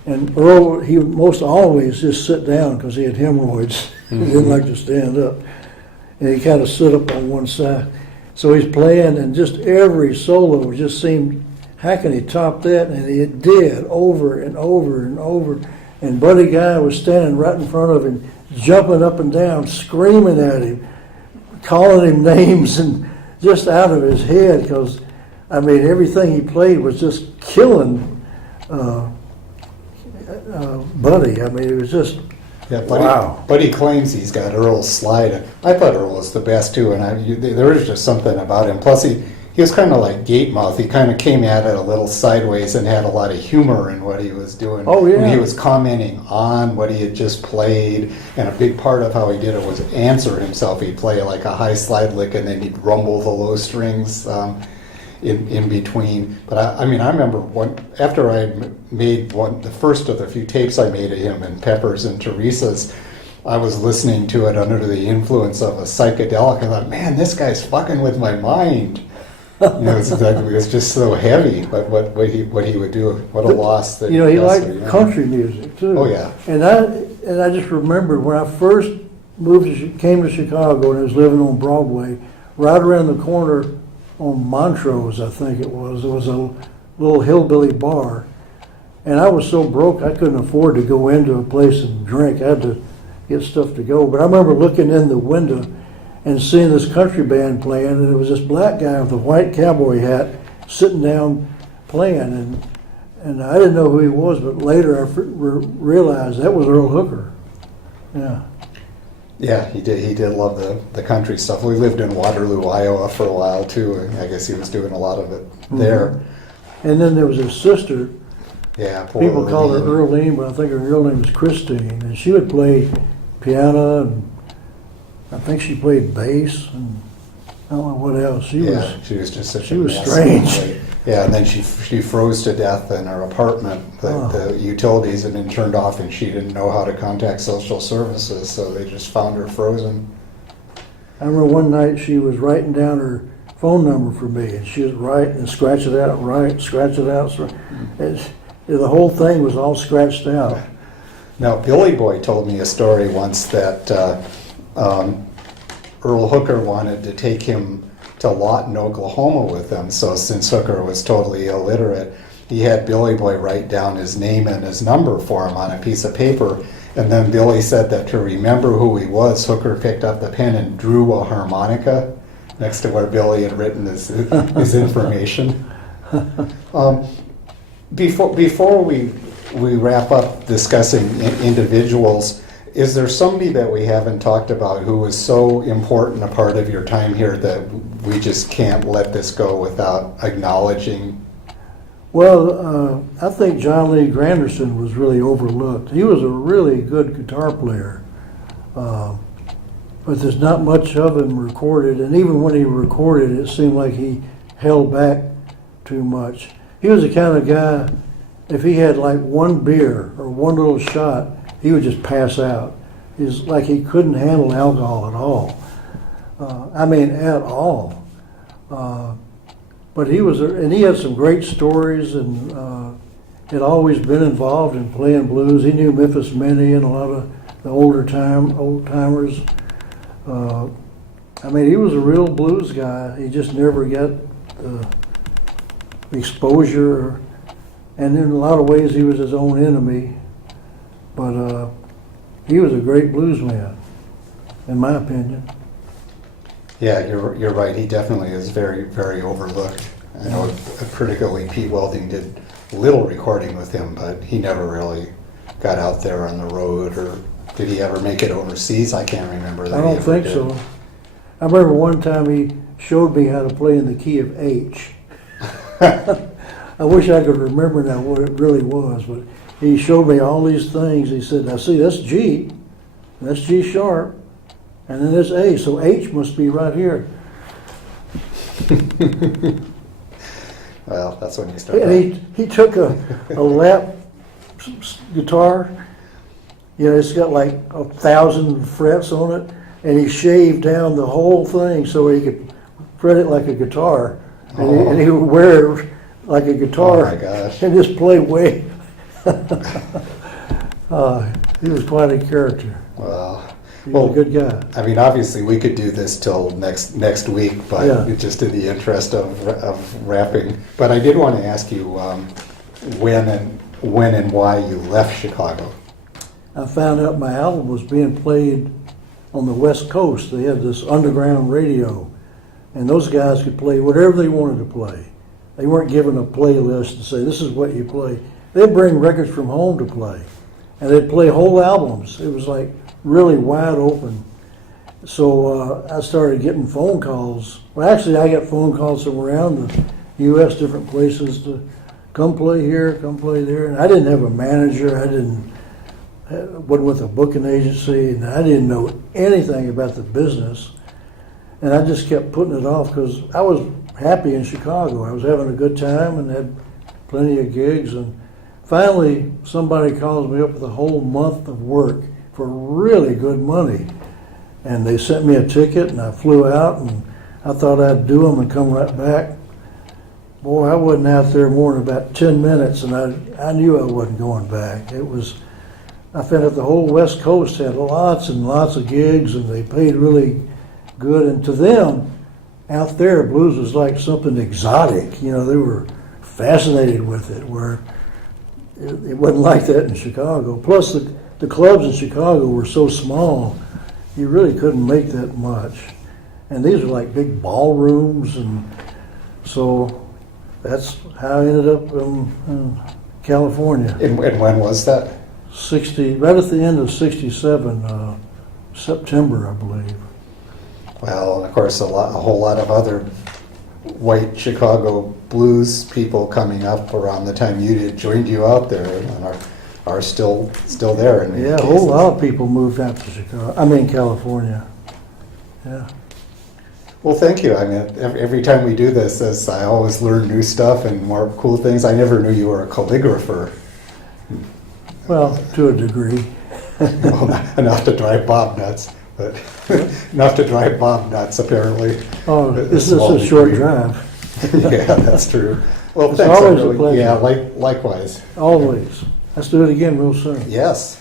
And Earl, he would most always just sit down because he had hemorrhoids. He didn't like to stand up. and he kind of stood up on one side. So he's playing, and just every solo just seemed, how can he top that? And he did, over and over and over. And Buddy Guy was standing right in front of him, jumping up and down, screaming at him, calling him names, and just out of his head, because, I mean, everything he played was just killing Buddy. I mean, it was just, Yeah, Buddy, wow. Buddy claims he's got Earl's slide. I thought Earl was the best too, and there was just something about him. Plus, he was kind of like Gatemouth. He kind of came at it a little sideways and had a lot of humor in what he was doing. Oh, yeah. When he was commenting on what he had just played, and a big part of how he did it was answer himself. He'd play like a high slide lick, and then he'd rumble the low strings in between. But I mean, I remember after I made the first of the few tapes I made of him in Peppers and Teresa's, I was listening to it under the influence of a psychedelic. I thought, man, this guy's fucking with my mind. You know, it was just so heavy. But what he would do, what a loss that You know, he lost liked it, yeah. country music too. Oh, yeah. And I just remembered when I first came to Chicago and I was living on Broadway, right around the corner on Montrose, I think it was. There was a little hillbilly bar, and I was so broke I couldn't afford to go into a place and drink. I had to get stuff to go. But I remember looking in the window and seeing this country band playing, and it was this black guy with a white cowboy hat sitting down playing, and I didn't know who he was, but later I realized that was Earl Hooker. Yeah. Yeah, he did. He did love the country stuff. We lived in Waterloo, Iowa for a while too, and I guess he was doing a lot of it there. And then there was his sister. Yeah, poor People called her Earlene. Earlene, but I think her real name was Christine. And she would play piano, and I think she played bass, and I don't know what else. She was just such she a was mess. strange. Yeah, and then she froze to death in her apartment. The utilities had been turned off, and she didn't know how to contact social services, so they just found her frozen. I remember one night she was writing down her phone number for me, and she was writing and scratch it out, write, scratch it out. The whole thing was all scratched out. Now, Billy Boy told me a story once that Earl Hooker wanted to take him to Lawton, Oklahoma with him. So since Hooker was totally illiterate, he had Billy Boy write down his name and his number for him on a piece of paper. And then Billy said that to remember who he was, Hooker picked up the pen and drew a harmonica next to where Billy had written his information. Before we wrap up discussing individuals, is there somebody that we haven't talked about who was so important a part of your time here that we just can't let this go without acknowledging? Well, I think John Lee Granderson was really overlooked. He was a really good guitar player, but there's not much of him recorded, and even when he recorded, it seemed like he held back too much. He was the kind of guy, if he had like one beer or one little shot, he would just pass out. It's like he couldn't handle alcohol at all. At all. But he was, and he had some great stories, and had always been involved in playing blues. He knew Memphis Minnie and a lot of the old timers. He was a real blues guy. He just never got exposure, and in a lot of ways he was his own enemy. But he was a great blues man, in my opinion. Yeah, you're right. He definitely is very, very overlooked. I know critically Pete Welding did little recording with him, but he never really got out there on the road, or did he ever make it overseas? I can't remember that. I don't think so. I remember one time he showed me how to play in the key of H. I wish I could remember now what it really was, but he showed me all these things. He said, now see, that's G sharp, and then there's A, so H must be right here. Well, that's when you start. And he took a lap guitar, it's got like 1,000 frets on it, and he shaved down the whole thing so he could fret it like a guitar. And he would wear it like a guitar. Oh my gosh. And just play way. He was quite a character. Well, He was a good guy. I mean, obviously, we could do this till next week, but Yeah. just in the interest of wrapping. But I did want to ask you when and why you left Chicago. I found out my album was being played on the West Coast. They had this underground radio, and those guys could play whatever they wanted to play. They weren't given a playlist to say, this is what you play. They'd bring records from home to play, and they'd play whole albums. It was like really wide open. So I started getting phone calls. Well, actually, I got phone calls from around the U.S., different places to come play here, come play there. And I didn't have a manager. Wasn't with a booking agency, and I didn't know anything about the business. And I just kept putting it off because I was happy in Chicago. I was having a good time and had plenty of gigs. And finally, somebody calls me up with a whole month of work for really good money. And they sent me a ticket, and I flew out, and I thought I'd do them and come right back. Boy, I wasn't out there more than about 10 minutes, and I knew I wasn't going back. I found out the whole West Coast had lots and lots of gigs, and they paid really good. And to them, out there, blues was like something exotic. You know, they were fascinated with it, where it wasn't like that in Chicago. Plus, the clubs in Chicago were so small, you really couldn't make that much. And these were like big ballrooms, and so that's how I ended up in California. And when was that? Right at the end of '67, September, I believe. Well, and of course, a whole lot of other white Chicago blues people coming up around the time you did joined you out there and are still there in many Yeah, a cases. whole lot of people moved out to California. Yeah. Well, thank you. I mean, every time we do this, as I always learn new stuff and more cool things. I never knew you were a calligrapher. Well, to a degree. Well, not enough to drive Bob nuts, but enough to drive Bob nuts, apparently. Oh, A this is small a short degree. drive. Yeah, that's true. Well, It's thanks. always a pleasure. Yeah, likewise. Always. Let's do it again real soon. Yes.